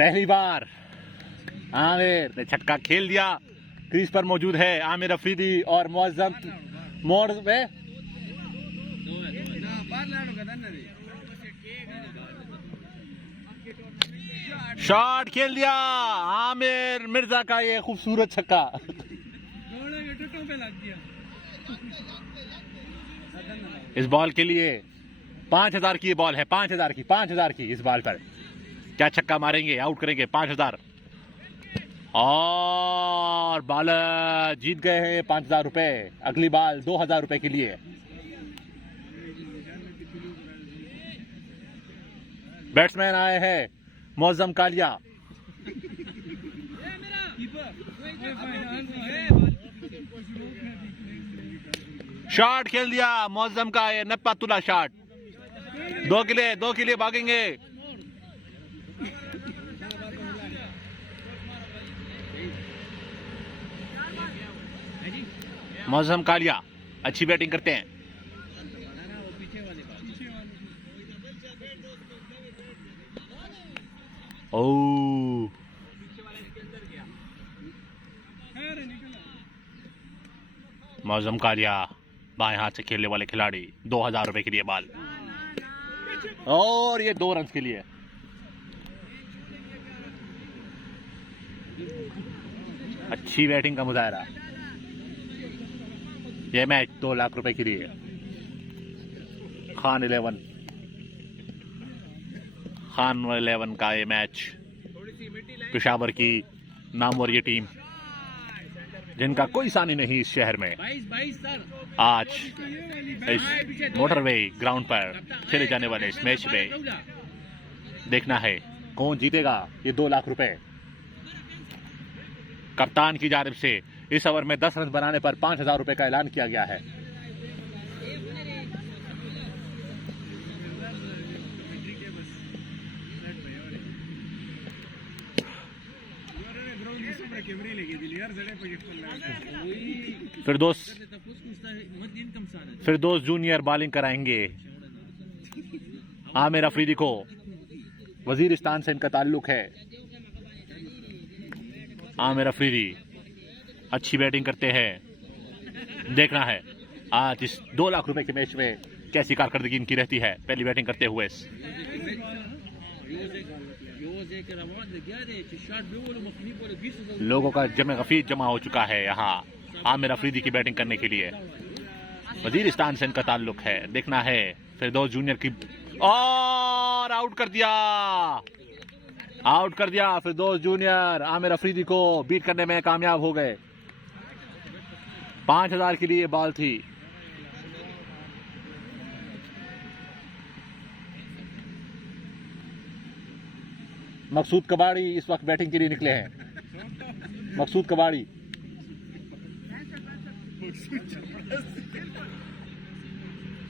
पहली बार आमिर ने छक्का खेल दिया। क्रीज पर मौजूद है आमिर अफरीदी और मुअज्जम मोड़ में शॉट खेल दिया। आमिर मिर्जा का ये खूबसूरत छक्का। इस बॉल के लिए 5000 की ये बॉल है, 5000 की इस बॉल पर क्या छक्का मारेंगे, आउट करेंगे 5000 और बॉलर जीत गए हैं 5000 रुपए। अगली बॉल 2000 रुपए के लिए। बैट्समैन आए हैं मुअज्जम कालिया। शॉट खेल दिया मुअज्जम का ये नप्पा तुला शॉट। दो के लिए भागेंगे। मुअज्जम कालिया अच्छी बैटिंग करते हैं। ओ मुअज्जम कालिया बाएं हाथ से खेलने वाले खिलाड़ी। 2000 रुपए के लिए बॉल और ये 2 रन के लिए। अच्छी बैटिंग का मुजाहरा। ये मैच 2 लाख रुपए के लिए। खान 11 का ये मैच। पेशावर की नामवर ये टीम जिनका कोई सानी नहीं इस शहर में, आज इस मोटरवे ग्राउंड पर खेले जाने वाले इस मैच में देखना है कौन जीतेगा ये 2 लाख रुपए। कप्तान की जानिब से इस ओवर में 10 रन बनाने पर 5000 रुपए का ऐलान किया गया है। फिरदौस जूनियर बॉलिंग कराएंगे। आमिर अफरीदी को वजीरिस्तान से इनका ताल्लुक है। आमिर अफरीदी अच्छी बैटिंग करते हैं। देखना है आज इस 2 लाख रुपए के मैच में कैसी कारकर्दगी इनकी रहती है पहली बैटिंग करते हुए। लोगों का गफीर जमा हो चुका है यहाँ आमिर अफरीदी की बैटिंग करने के लिए। वजीरिस्तान से इनका ताल्लुक है। देखना है फिरदौस जूनियर की और आउट कर दिया फिरदौस जूनियर। आमिर अफरीदी को बीट करने में कामयाब हो गए। 5000 के लिए बॉल थी। मकसूद कबाड़ी इस वक्त बैटिंग के लिए निकले हैं। मकसूद कबाड़ी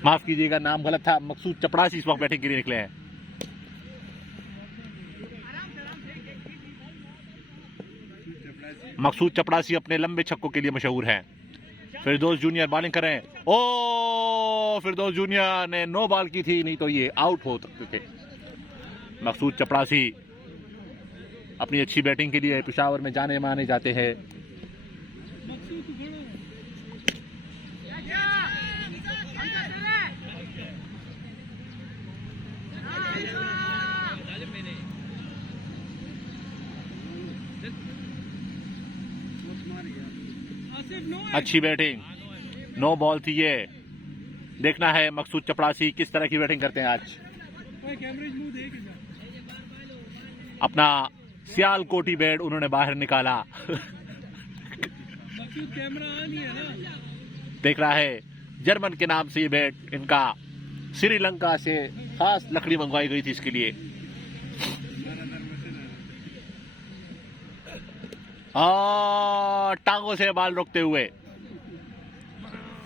माफ कीजिएगा नाम गलत था। मकसूद चपड़ासी इस वक्त बैटिंग के लिए निकले हैं। मकसूद चपड़ासी अपने लंबे छक्कों के लिए मशहूर हैं। फिरदौस जूनियर बॉलिंग करें। ओ फिरदौस जूनियर ने 9 बॉल की थी, नहीं तो ये आउट हो सकते थे। मकसूद चपड़ासी अपनी अच्छी बैटिंग के लिए पेशावर में जाने माने जाते हैं। अच्छी बैटिंग, 9 बॉल थी ये। देखना है मकसूद चपड़ासी किस तरह की बैटिंग करते हैं आज। अपना सियालकोटी बैट उन्होंने बाहर निकाला। देख रहा है जर्मन के नाम से ये बैट इनका श्रीलंका से खास लकड़ी मंगवाई गई थी इसके लिए। और टांगों से बॉल रोकते हुए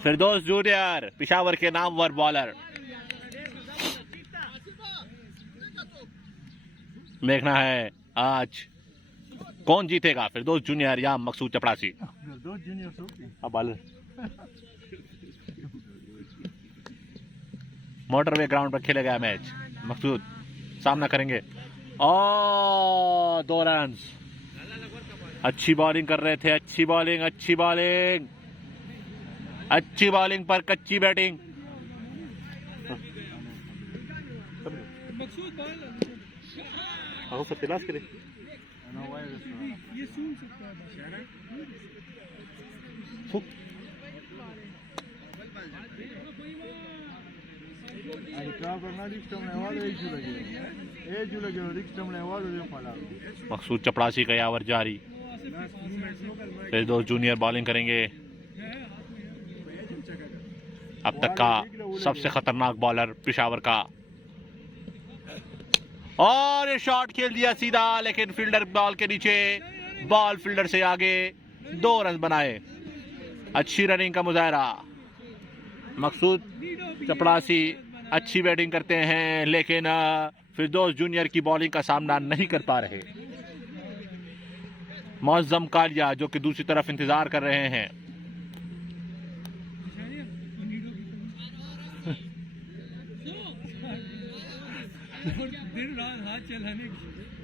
फिरदौस जूनियर पेशावर के नामवर बॉलर। देखना है आज कौन जीतेगा, फिरदौस जूनियर या मकसूद चपड़ासी। मोटरवे ग्राउंड पर खेला गया मैच। मकसूद सामना करेंगे और 2 रन। अच्छी बॉलिंग कर रहे थे, अच्छी बॉलिंग, अच्छी बॉलिंग, अच्छी बॉलिंग पर कच्ची बैटिंग। मकसूद चपड़ासी का यावर जारी। फिरदौस जूनियर बॉलिंग करेंगे। अब तक का सबसे खतरनाक बॉलर पेशावर का, और ये शॉट खेल दिया सीधा, लेकिन फील्डर बॉल के नीचे, बॉल फील्डर से आगे, 2 रन बनाए। अच्छी रनिंग का मुजाहरा। मकसूद चपड़ासी अच्छी बैटिंग करते हैं, लेकिन फिरदौस जूनियर की बॉलिंग का सामना नहीं कर पा रहे। मौज़म कालिया जो कि दूसरी तरफ इंतजार कर रहे हैं।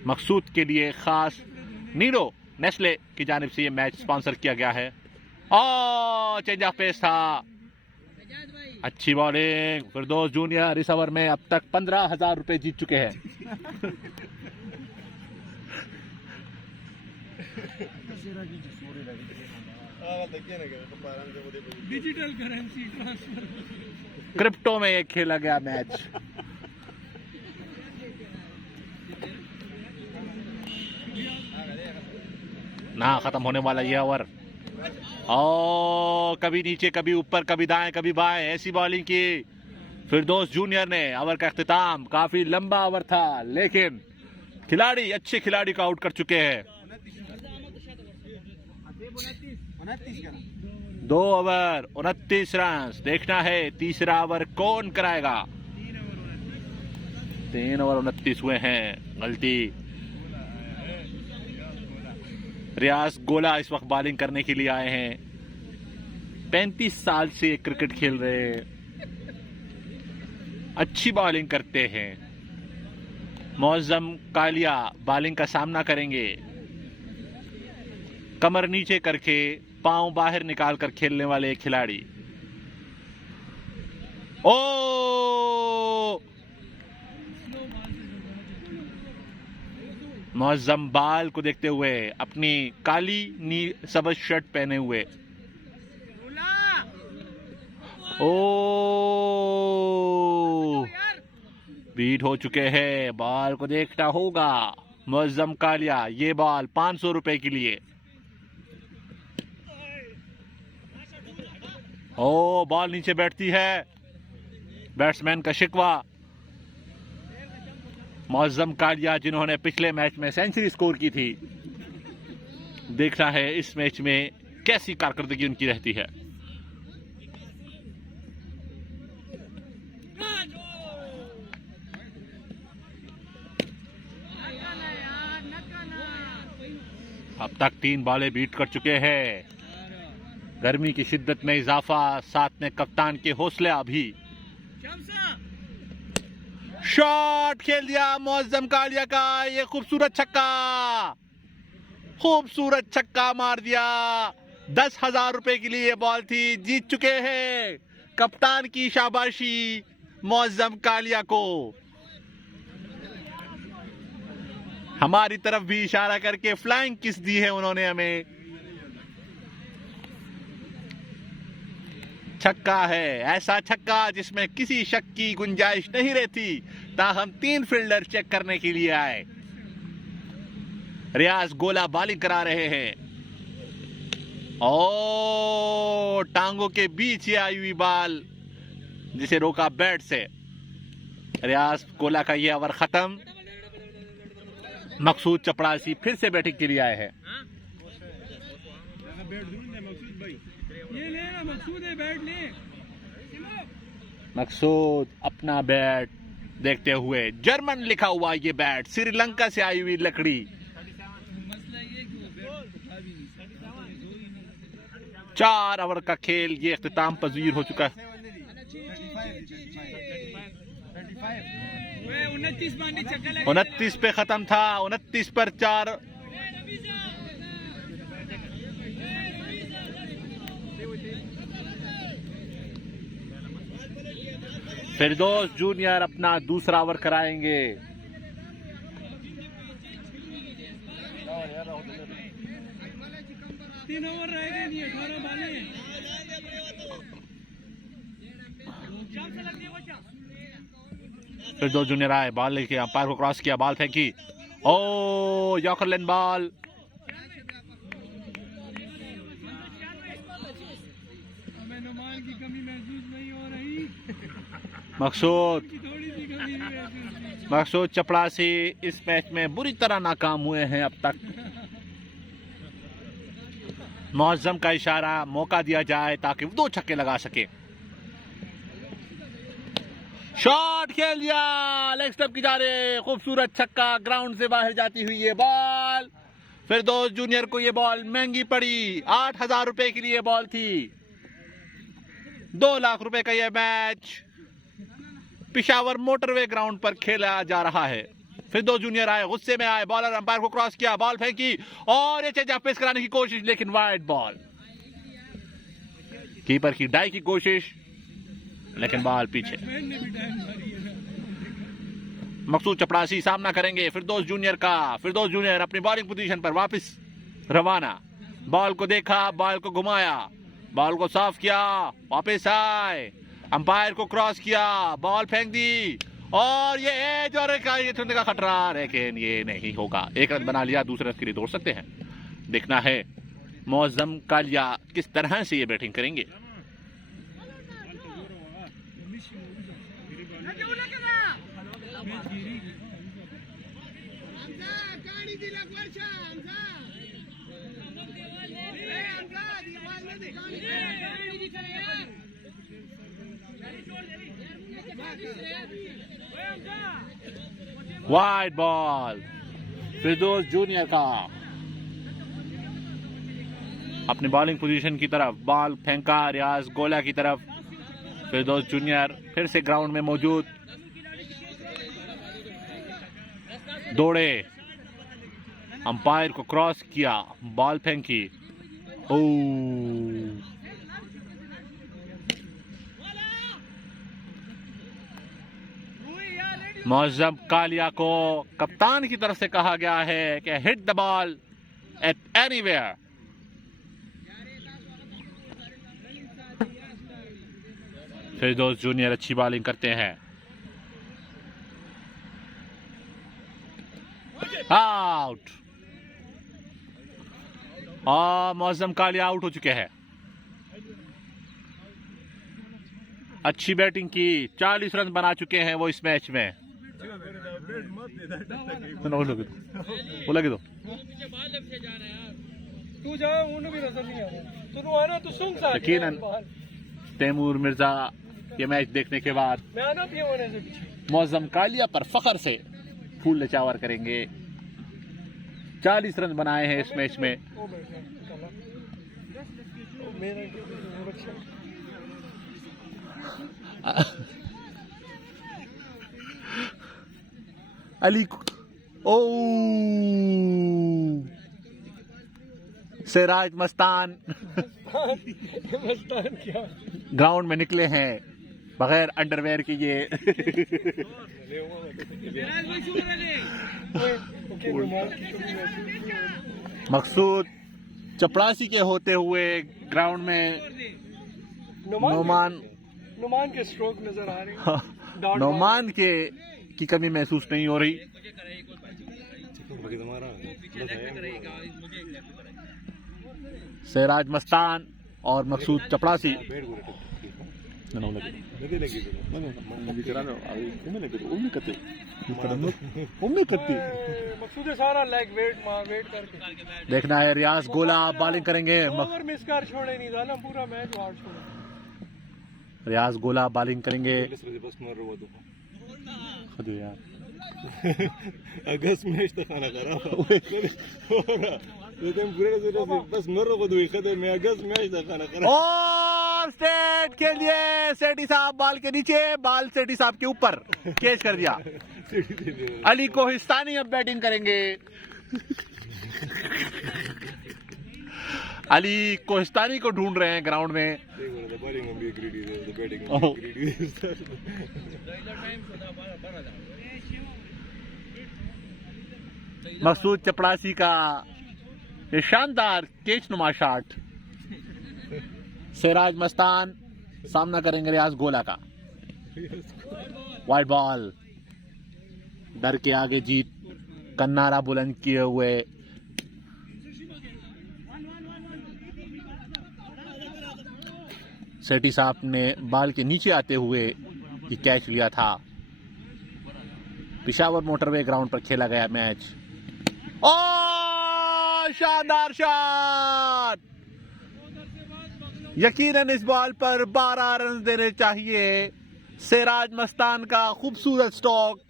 मकसूद के लिए खास नीरो नेस्ले की जानिब से ये मैच स्पॉन्सर किया गया है। और चेंज ऑफ पेस था। अच्छी बॉलिंग। फिरदौस जूनियर इस ओवर में अब तक 15,000 रुपए जीत चुके हैं। डिजिटल करेंसी ट्रांसफर, क्रिप्टो में एक खेला गया मैच। ना खत्म होने वाला ये ओवर। और कभी नीचे, कभी ऊपर, कभी दाएं, कभी बाएं, ऐसी बॉलिंग की फिरदौस जूनियर ने। ओवर का इख्तिताम, काफी लंबा ओवर था, लेकिन खिलाड़ी, अच्छे खिलाड़ी को आउट कर चुके हैं। 2 ओवर 29 रन। देखना है तीसरा ओवर कौन कराएगा। 3 ओवर 29 हुए हैं। गलती। रियाज गोला इस वक्त बॉलिंग करने के लिए आए हैं। 35 साल से क्रिकेट खेल रहे हैं, अच्छी बॉलिंग करते हैं। मौज़म कालिया बॉलिंग का सामना करेंगे। कमर नीचे करके पांव बाहर निकालकर खेलने वाले खिलाड़ी। ओ मौज़म बाल को देखते हुए, अपनी काली सबज शर्ट पहने हुए। ओ बीट हो चुके हैं। बॉल को देखना होगा। मौज़म कालिया, ये बॉल 500 रुपए के लिए। ओ बॉल नीचे बैठती है। बैट्समैन का शिकवा। मौज़म कालिया जिन्होंने पिछले मैच में सेंचुरी स्कोर की थी, देखना है इस मैच में कैसी कारकर्दगी उनकी रहती है। अब तक 3 बॉलें बीट कर चुके हैं। गर्मी की शिद्दत में इजाफा, साथ में कप्तान के हौसला भी। शॉट खेल दिया मौज़म कालिया का। ये खूबसूरत छक्का, खूबसूरत छक्का मार दिया। 10,000 रुपए के लिए बॉल थी। जीत चुके हैं। कप्तान की शाबाशी मौज़म कालिया को। हमारी तरफ भी इशारा करके फ्लाइंग किस दी है उन्होंने हमें। छक्का है, ऐसा छक्का जिसमें किसी शक की गुंजाइश नहीं रहती। ताहम 3 फील्डर चेक करने के लिए आए। रियाज गोला बॉलिंग करा रहे हैं। और टांगों के बीच ये आई हुई बॉल, जिसे रोका बैट से। रियाज गोला का ये ओवर खत्म। मकसूद चपड़ासी फिर से बैटिंग के लिए आए हैं। मकसूद अपना बैट देखते हुए, जर्मन लिखा हुआ ये बैट, श्रीलंका से आई हुई लकड़ी। 4 ओवर का खेल ये इख्तिताम पजीर हो चुका है। 29 पे खत्म था, 29 पर 4। फिरदौस जूनियर अपना दूसरा ओवर कराएंगे। तीन ओवर रह गए, 18 बालें। फिरदौस जूनियर आए, बॉल लेके अंपायर को क्रॉस किया, बॉल फेंकी, ओ यॉर्कर लेन बॉल। हमें नुमान की कमी महसूस नहीं हो रही, मकसूद थोड़ी सी कमी महसूस। मकसूद चपड़ासी इस मैच में बुरी तरह नाकाम हुए हैं अब तक। मौजम का इशारा, मौका दिया जाए ताकि वो 2 छक्के लगा सके। शॉट खेल दिया, लेग स्टंप की जा रहे, खूबसूरत छक्का, ग्राउंड से बाहर जाती हुई ये बॉल। फिरदौस जूनियर को ये बॉल महंगी पड़ी, 8,000 रुपए की ये बॉल थी। 2 लाख रुपए का ये मैच पिशावर मोटरवे ग्राउंड पर खेला जा रहा है। फिरदौस जूनियर आए, गुस्से में आए, बॉलर अंपायर को क्रॉस किया, बॉल फेंकी और ये चेंज पेश कराने की कोशिश, लेकिन वाइड बॉल। कीपर की डाई की कोशिश, लेकिन बॉल पीछे। मकसूद चपड़ासी सामना करेंगे फिरदौस जूनियर का। फिरदौस जूनियर अपनी बॉलिंग पोजीशन पर वापस रवाना, बॉल को देखा, बॉल को घुमाया, बॉल को साफ किया, वापस आए, अंपायर को क्रॉस किया, बॉल फेंक दी और ये एज और ये छूने का खतरा, लेकिन ये नहीं होगा। 1 रन बना लिया, दूसरे रन के लिए दौड़ सकते हैं। देखना है मौजम कालिया किस तरह से ये बैटिंग करेंगे। वाइड बॉल फिरदौस जूनियर का। अपनी बॉलिंग पोजीशन की तरफ बॉल फेंका, रियाज गोला की तरफ। फिरदौस जूनियर फिर से ग्राउंड में मौजूद, दौड़े, अंपायर को क्रॉस किया, बॉल फेंकी, ओ मौजम कालिया को कप्तान की तरफ से कहा गया है कि hit the ball at anywhere. Firdaus junior अच्छी बॉलिंग करते हैं। आउट, और मौजम कालिया आउट हो चुके हैं। अच्छी बैटिंग की, 40 रन बना चुके हैं वो इस मैच में। वो लगे दो तू जा, भी नजर नहीं आ रहा, तू आना तो सुन सा। यकीनन तैमूर मिर्जा ये मैच देखने के बाद मैं आना भी होने से पीछे मौजम कालिया पर फखर से फूल निचावर करेंगे। 40 रन बनाए हैं इस मैच में। अली ओ सिराज मस्तान मस्तान क्या ग्राउंड में निकले हैं बगैर अंडरवेयर के। ये मकसूद चपड़ासी के होते हुए ग्राउंड में नुमान के स्ट्रोक नजर आ रहे, नौमान के की कमी महसूस नहीं हो रही। सिराज मस्तान और मकसूद चपड़ासी सारा लेग वेट करके देखना है। रियाज गोला बॉलिंग करेंगे, ओवर मिस कर छोड़े नहीं डाला, पूरा मैच हार्ड छोड़ा। रियाज गोला बॉलिंग करेंगे। यार अगस्त मैच तो खाना खराब बस मरो को मैं अगस्त मैच तो खाना खराब। और स्टेट के लिए सेठी साहब बॉल के नीचे, बॉल सेठी साहब के ऊपर कैच कर दिया। अली कोहिस्तानी अब बैटिंग करेंगे। अली कोहिस्तानी को ढूंढ रहे हैं ग्राउंड में। मकसूद चपड़ासी का ये शानदार कैच नुमा शॉट। सिराज मस्तान सामना करेंगे रियाज गोला का। वाइड बॉल, डर के आगे जीत का नारा बुलंद किए हुए सेठी साहब ने बॉल के नीचे आते हुए ये कैच लिया था। पिशावर मोटरवे ग्राउंड पर खेला गया मैच। ओ शानदार शॉट! यकीनन इस बॉल पर 12 रन देने चाहिए। सिराज मस्तान का खूबसूरत स्टॉक।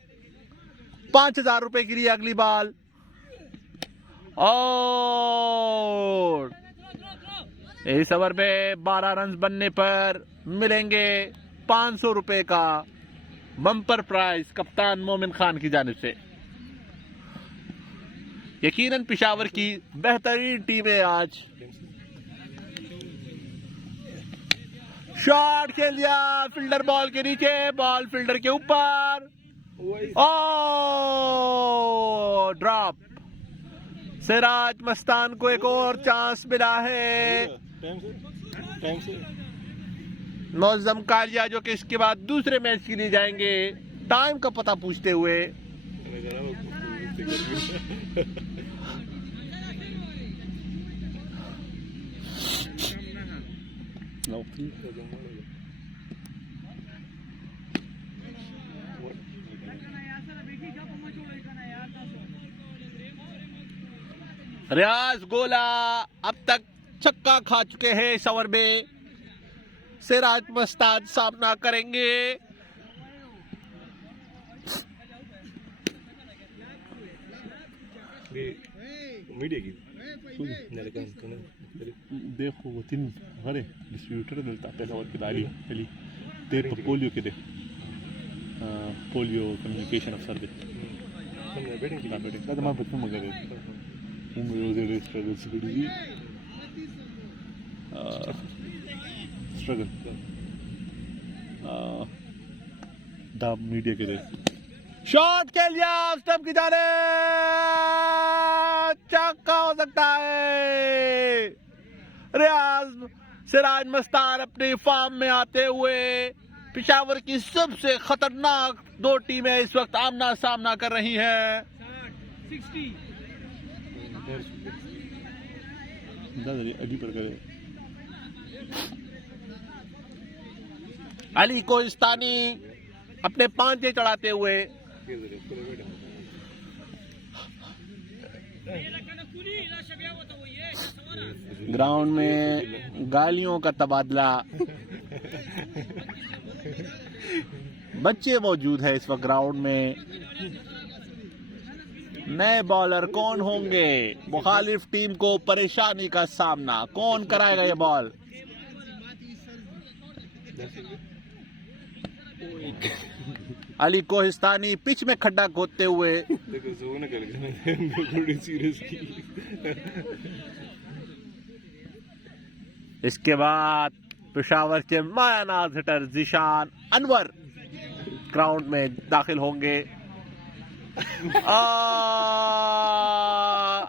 5000 रुपए के लिए अगली बॉल। और इस ओवर में 12 रन बनने पर मिलेंगे 500 रुपए का बम्पर प्राइज कप्तान मोमिन खान की जानिब से। यकीनन पिशावर की बेहतरीन टीम है आज। शॉट खेल दिया, फील्डर बॉल के नीचे, बॉल फील्डर के ऊपर। ओ ड्रॉप। सिराज मस्तान को एक और चांस मिला है। नौजम कालिया जो कि इसके बाद दूसरे मैच के लिए जाएंगे, टाइम का पता पूछते हुए। रियाज गोला अब तक छक्का खा चुके हैं इस ओवर में। सिराज मस्तान सामना करेंगे। मीडिया की देखो वो 3 घरे डिस्ट्रीब्यूटर मिलता पहला ओवर के दाली पहली देर पर पोलियो के दे पोलियो कम्युनिकेशन अफसर दे बैटिंग का तमाम बच्चों मगर स्ट्रगल द मीडिया के दे शॉट के लिया स्टंप की जाने चक्का हो सकता है। रियाज सिराज मस्तान अपने फॉर्म में आते हुए पिशावर की सबसे खतरनाक 2 टीमें इस वक्त आमना सामना कर रही हैं। अली कोहिस्तानी अपने पांचे चढ़ाते हुए ग्राउंड में गालियों का तबादला। बच्चे मौजूद है इस वक्त ग्राउंड में। नए बॉलर कौन होंगे? मुखालिफ टीम को परेशानी का सामना कौन कराएगा ये बॉल? अली कोहिस्तानी पिच में खड्डा खोदते हुए इसके बाद पेशावर के मायानाज हिटर जिशान अनवर ग्राउंड में दाखिल होंगे।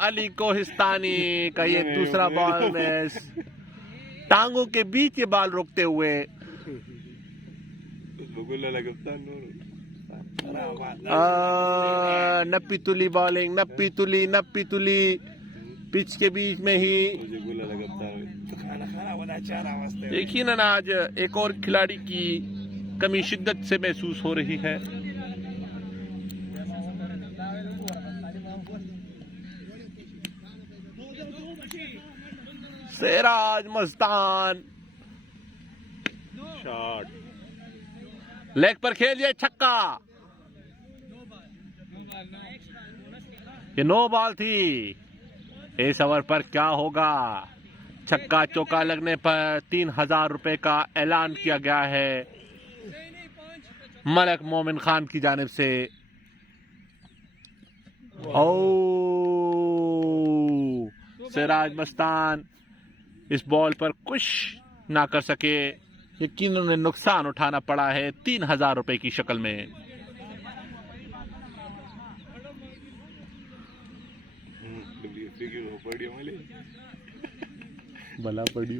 अली कोहिस्तानी का ये दूसरा बॉल में टांगों के बीच ये बॉल रोकते हुए नप्पी तुली बॉलिंग, नप्पी तुली पिच के बीच में ही। देखिए ना आज एक और खिलाड़ी की कमी शिद्दत से महसूस हो रही है। सिराज मस्तान शॉट लेग पर खेल दिया, छक्का। ये 9 बॉल थी। इस ओवर पर क्या होगा? छक्का चौका लगने पर 3000 रुपए का ऐलान किया गया है मलक मोमिन खान की जानिब से। ओ सिराज मस्तान इस बॉल पर कुछ ना कर सके, यकीन उन्हें नुकसान उठाना पड़ा है 3000 रुपए की शक्ल में। बला पड़ी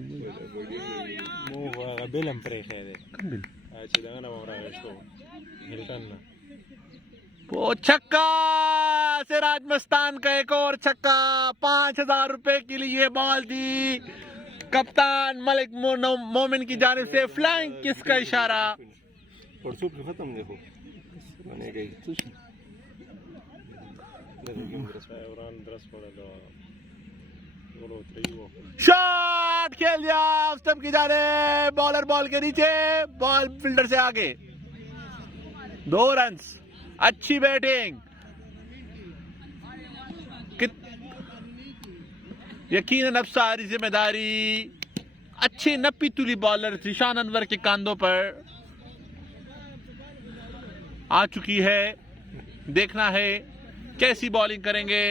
वो छक्का, सिराज मस्तान का एक और छक्का। 5000 रुपए के लिए बॉल दी कप्तान मलिक मोमिन की जानिब से, फ्लाइंग किस का इशारा। खत्म देखो शॉट खेल दिया स्टंप की जाने, बॉलर बॉल के नीचे, बॉल फील्डर से आगे। 2 रन्स, अच्छी बैटिंग। यकीनन अब सारी जिम्मेदारी अच्छे नप्पी तुली बॉलर जिशान अनवर के कांधों पर आ चुकी है। देखना है कैसी बॉलिंग करेंगे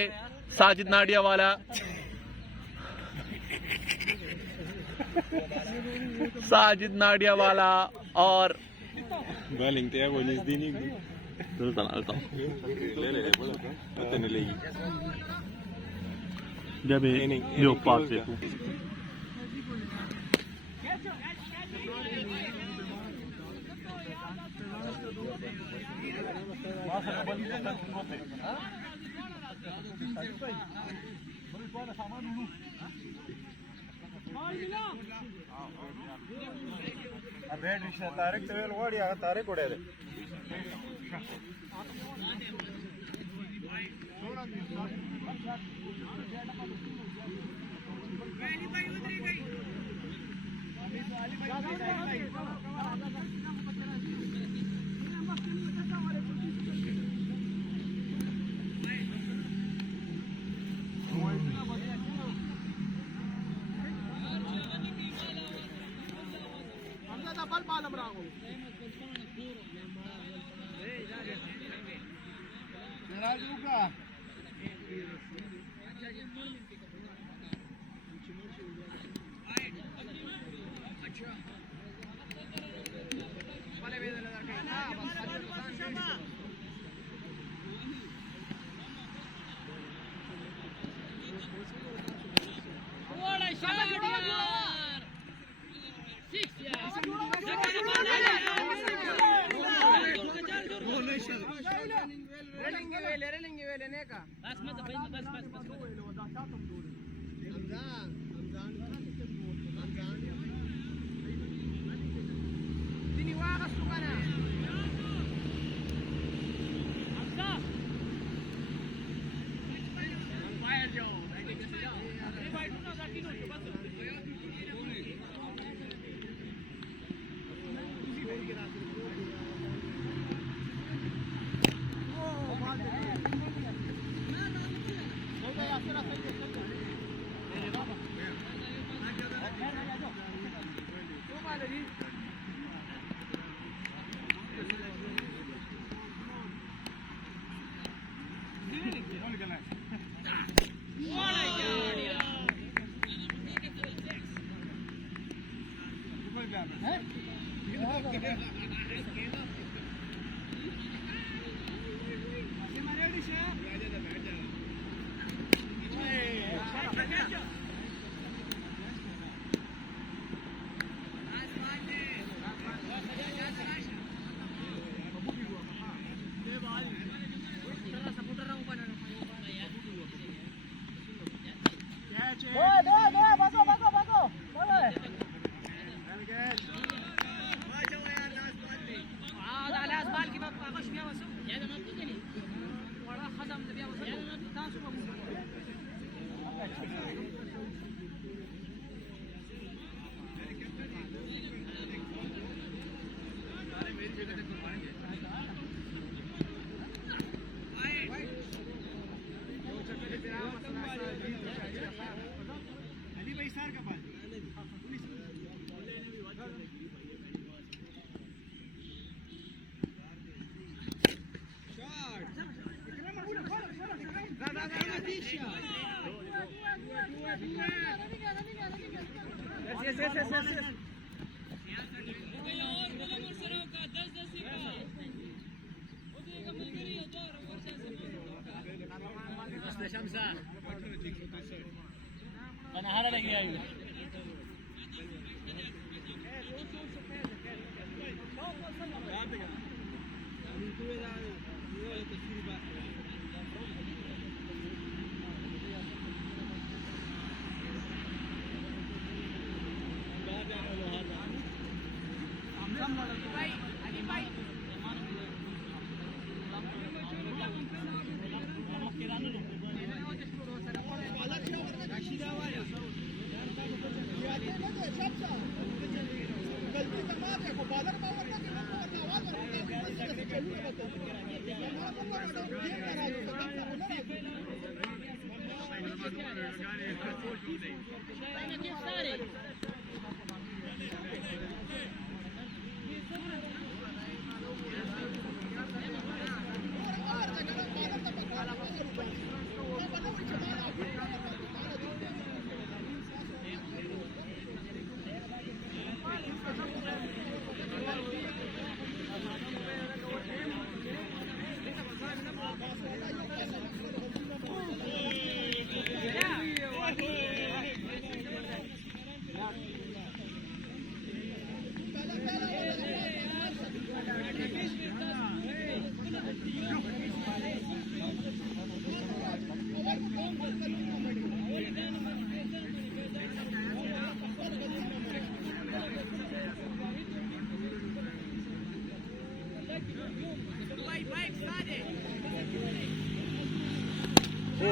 साजिद नाडियावाला। साजिद नाडियावाला और बॉलिंग तो वो दी नहीं जब जो पास देखो तारीख तारीख उड़े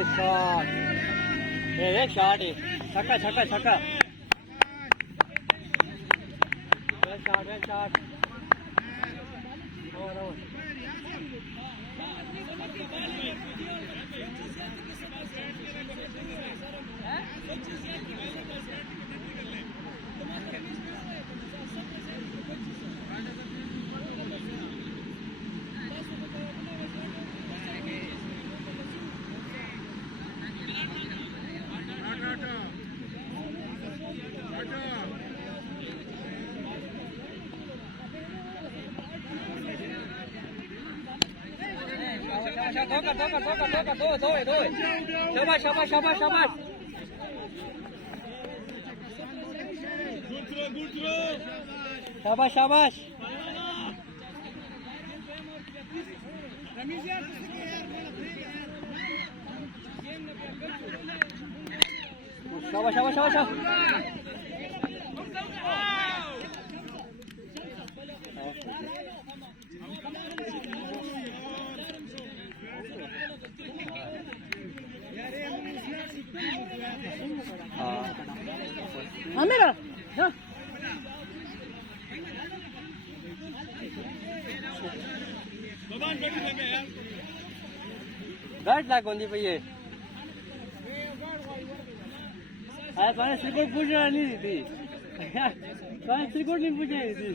शॉट एक शॉट है छक्का छक्का छक्का शॉट और शाबाश शाबाश शाबाश शाबाश शाबाश शाबाश शाबाश शाबाश शाबाश मेरा बैठ ला कौन दी भैया मैंने सिक्योर पूछना नहीं थी मैंने सिक्योर नहीं पूछी थी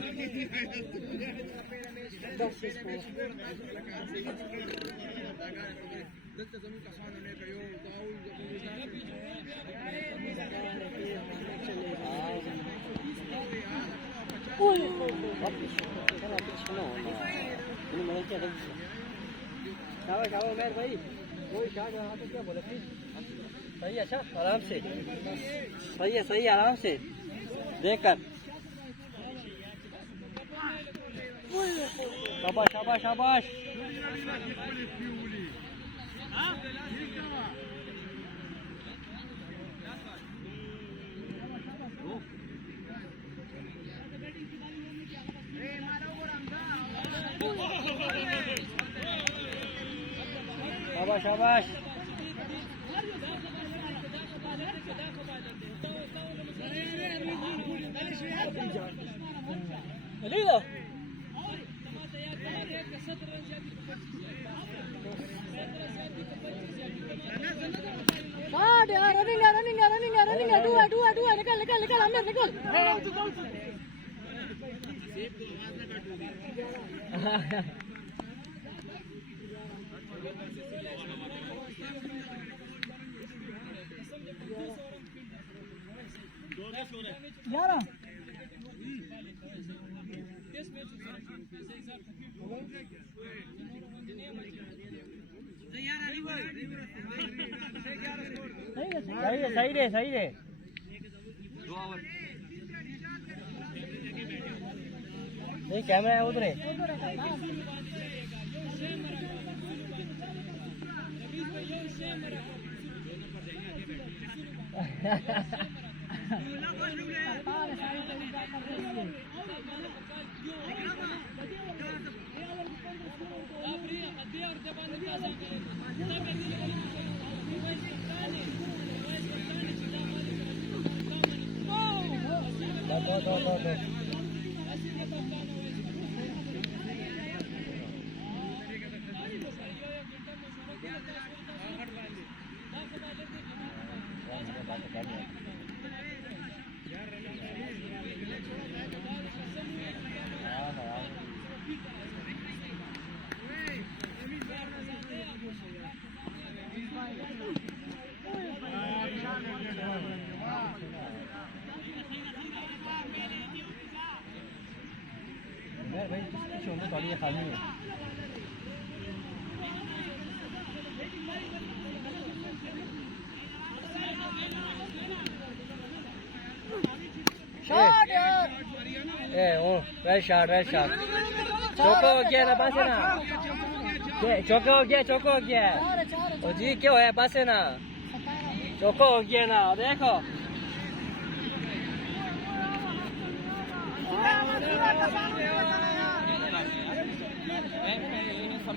शाबाश शाबाश मेहर भाई कोई शॉट यहाँ तो क्या बोले सही अच्छा आराम से सही आराम से देखकर शाबाश शाबाश शाबाश शाबाश शाबाश रनिंग डू निकल आमिर निकल 11 सही है नहीं कैमरा है उधर है भाई थोड़ी खाली है शॉट यार वेल शॉट चौको हो गया ना पास है ना चौको हो गया ओ जी क्यों है पास है ना चौको हो गया ना देखो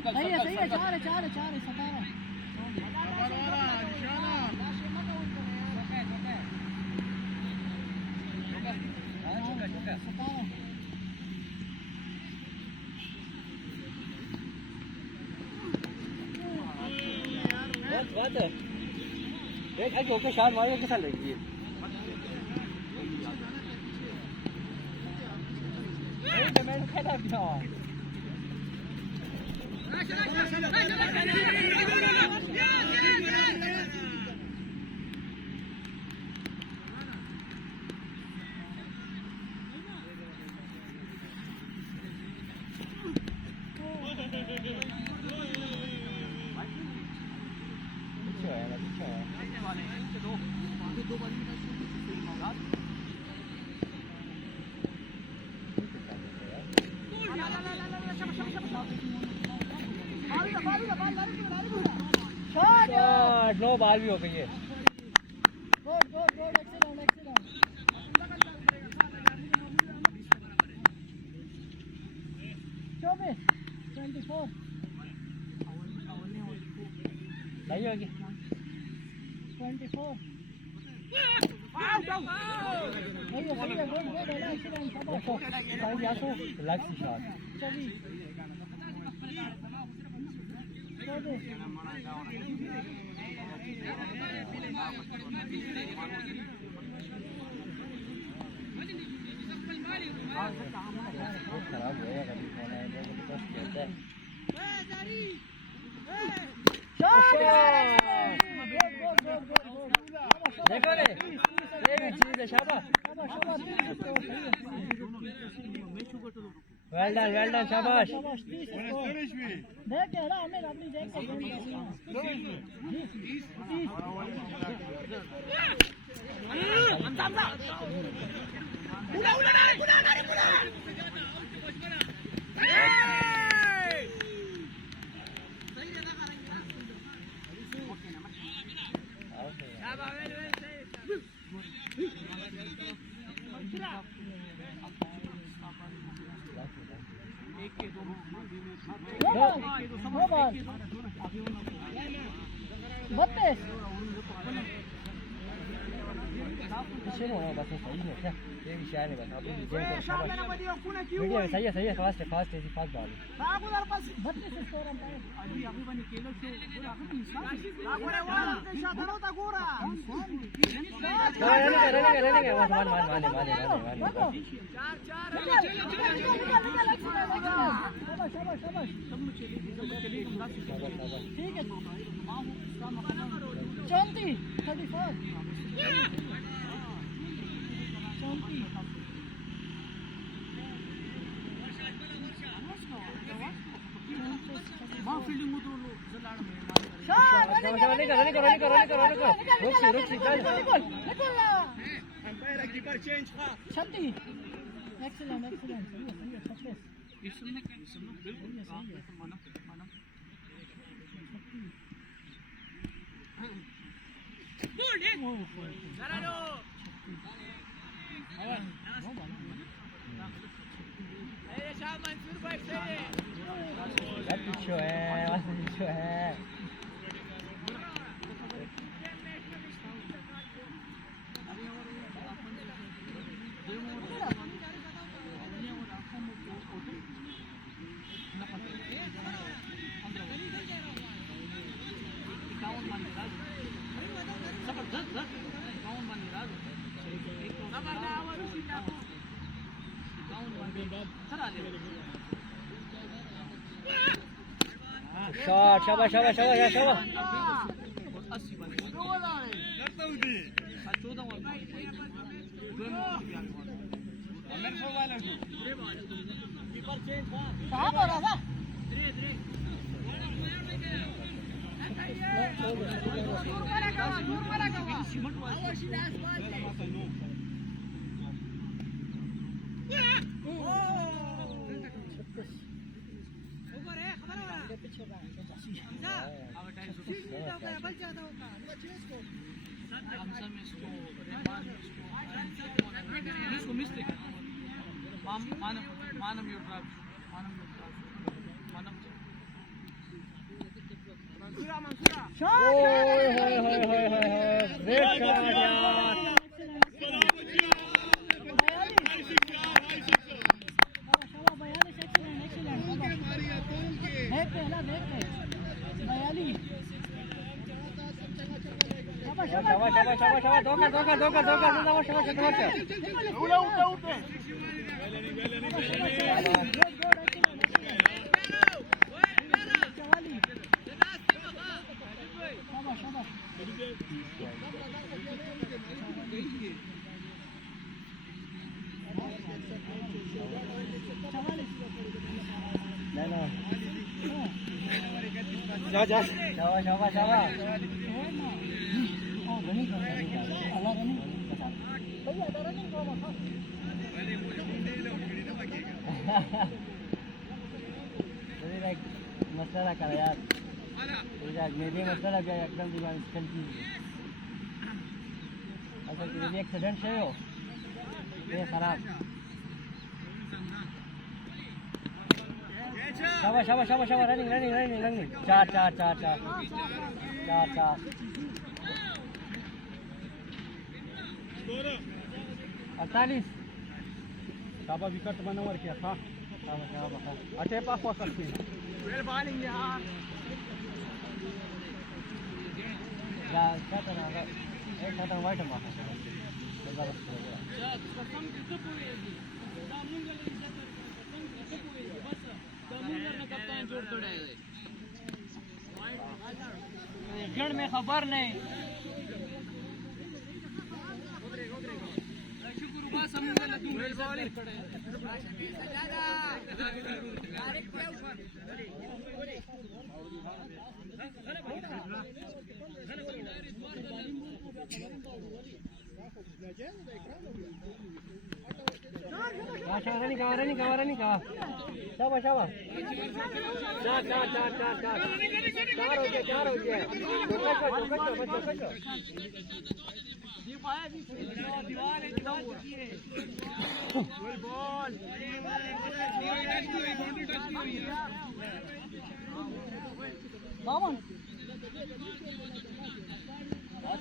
सही है 4 है 17 बात है देख आगे ओके शॉट मारो के साथ लगी है मैंने खेला भी नो बाल भी हो गई है सही होगी देखो रे ये भी चीज है शाबाश वेल डन शाबाश देख के ना हमें अपनी देख सही है फास्ट बॉल ठीक है 34 34 शॉट शाबाश शाबाश शाबाश शाबाश जा शाबाश शाबाश शाबाश मसाला करा यार मेरे मसाला क्या एकदम दिमाग चलती अच्छा मेरी एक्सीडेंट है हो ये खराब शाबाश शाबाश शाबाश शाबाश रनिंग रनिंग रनिंग रनिंग चार चार चार चार चार चार 48 Tapa विकेट बनावर क्या था अच्छे पास हो सकते हैं वेल बॉलिंग यार या क्या करना है एक खत्म वाइट मार जड़ में खबर नहीं रनिंग शाबाश शाबाश चार हो गया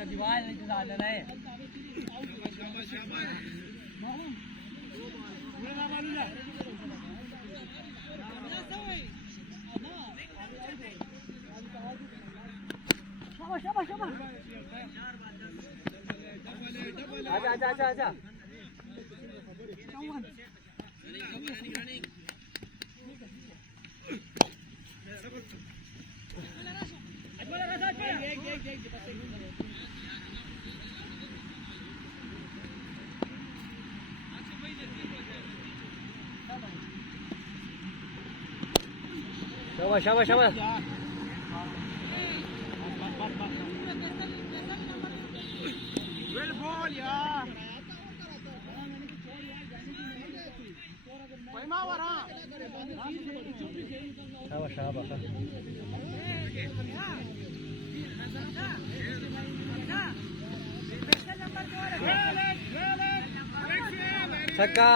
दीवार नहीं डाल रहा है शाबाश शाबाश शाबाश आजा आजा आजा आजा शाबाश शाबाश शाबाश Well ball ya. Paimawar ha. शाबाश शाबाश छक्का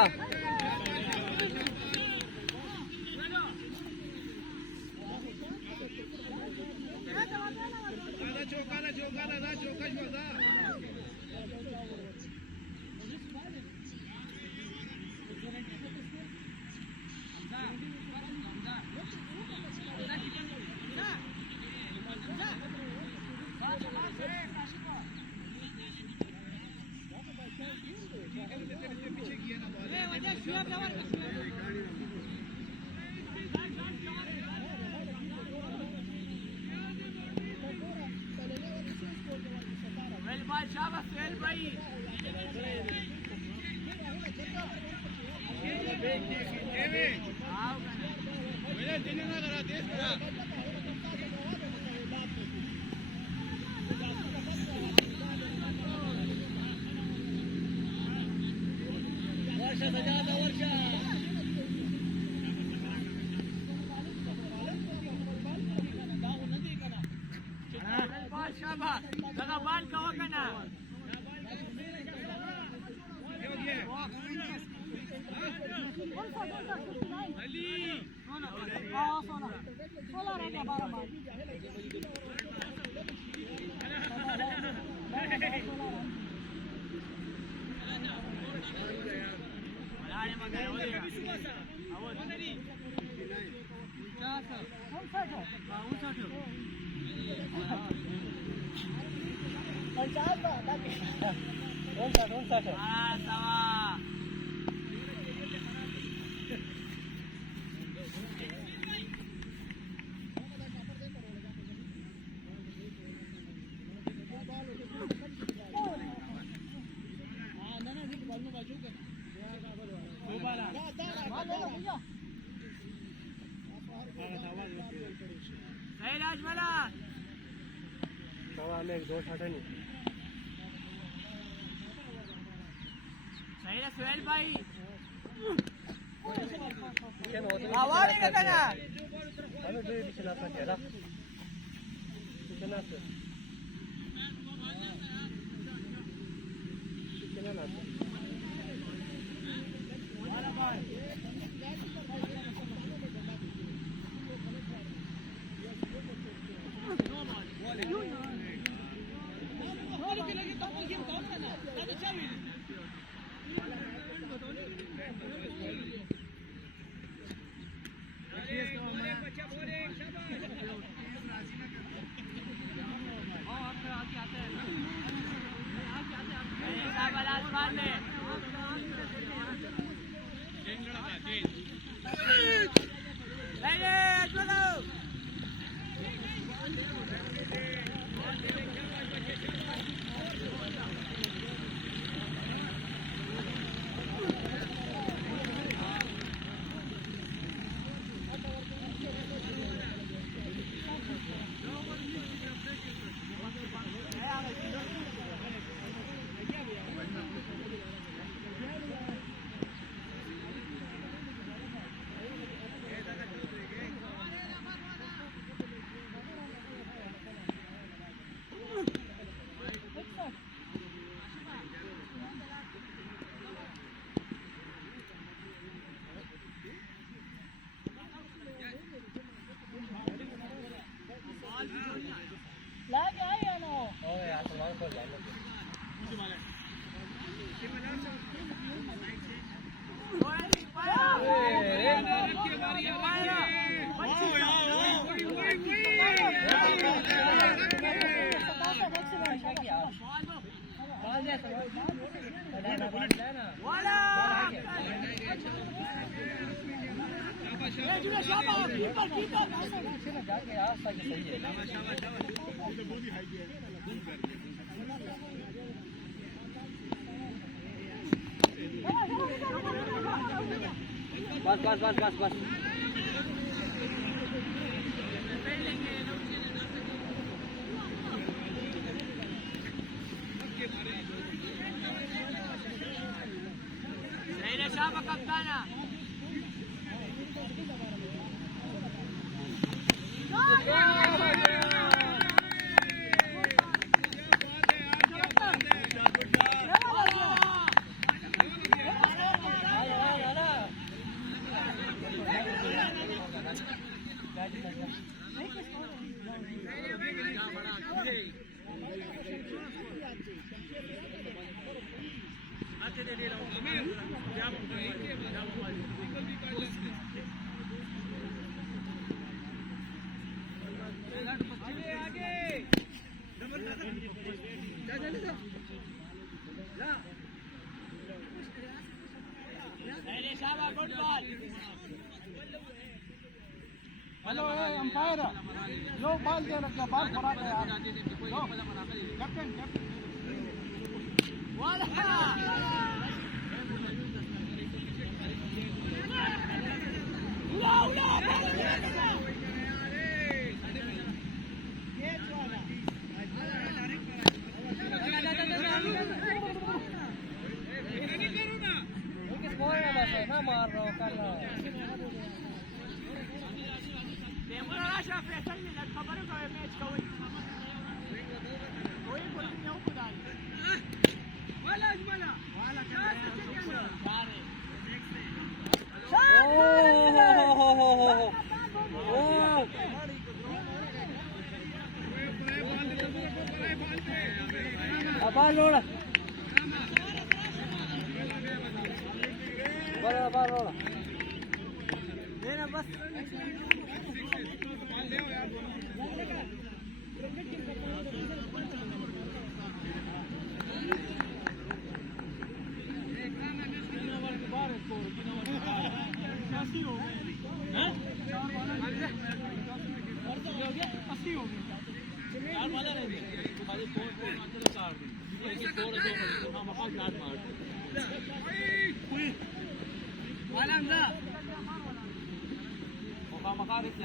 बस बस बस बस बस हेलो अंपायर लो बॉल दे लगा बॉल खराब है यार लो कैप्टन कैप्टन ना मार रहा हूँ कर रहा बाल रोड़ा बाल रोड़ा लेना बस मकारिस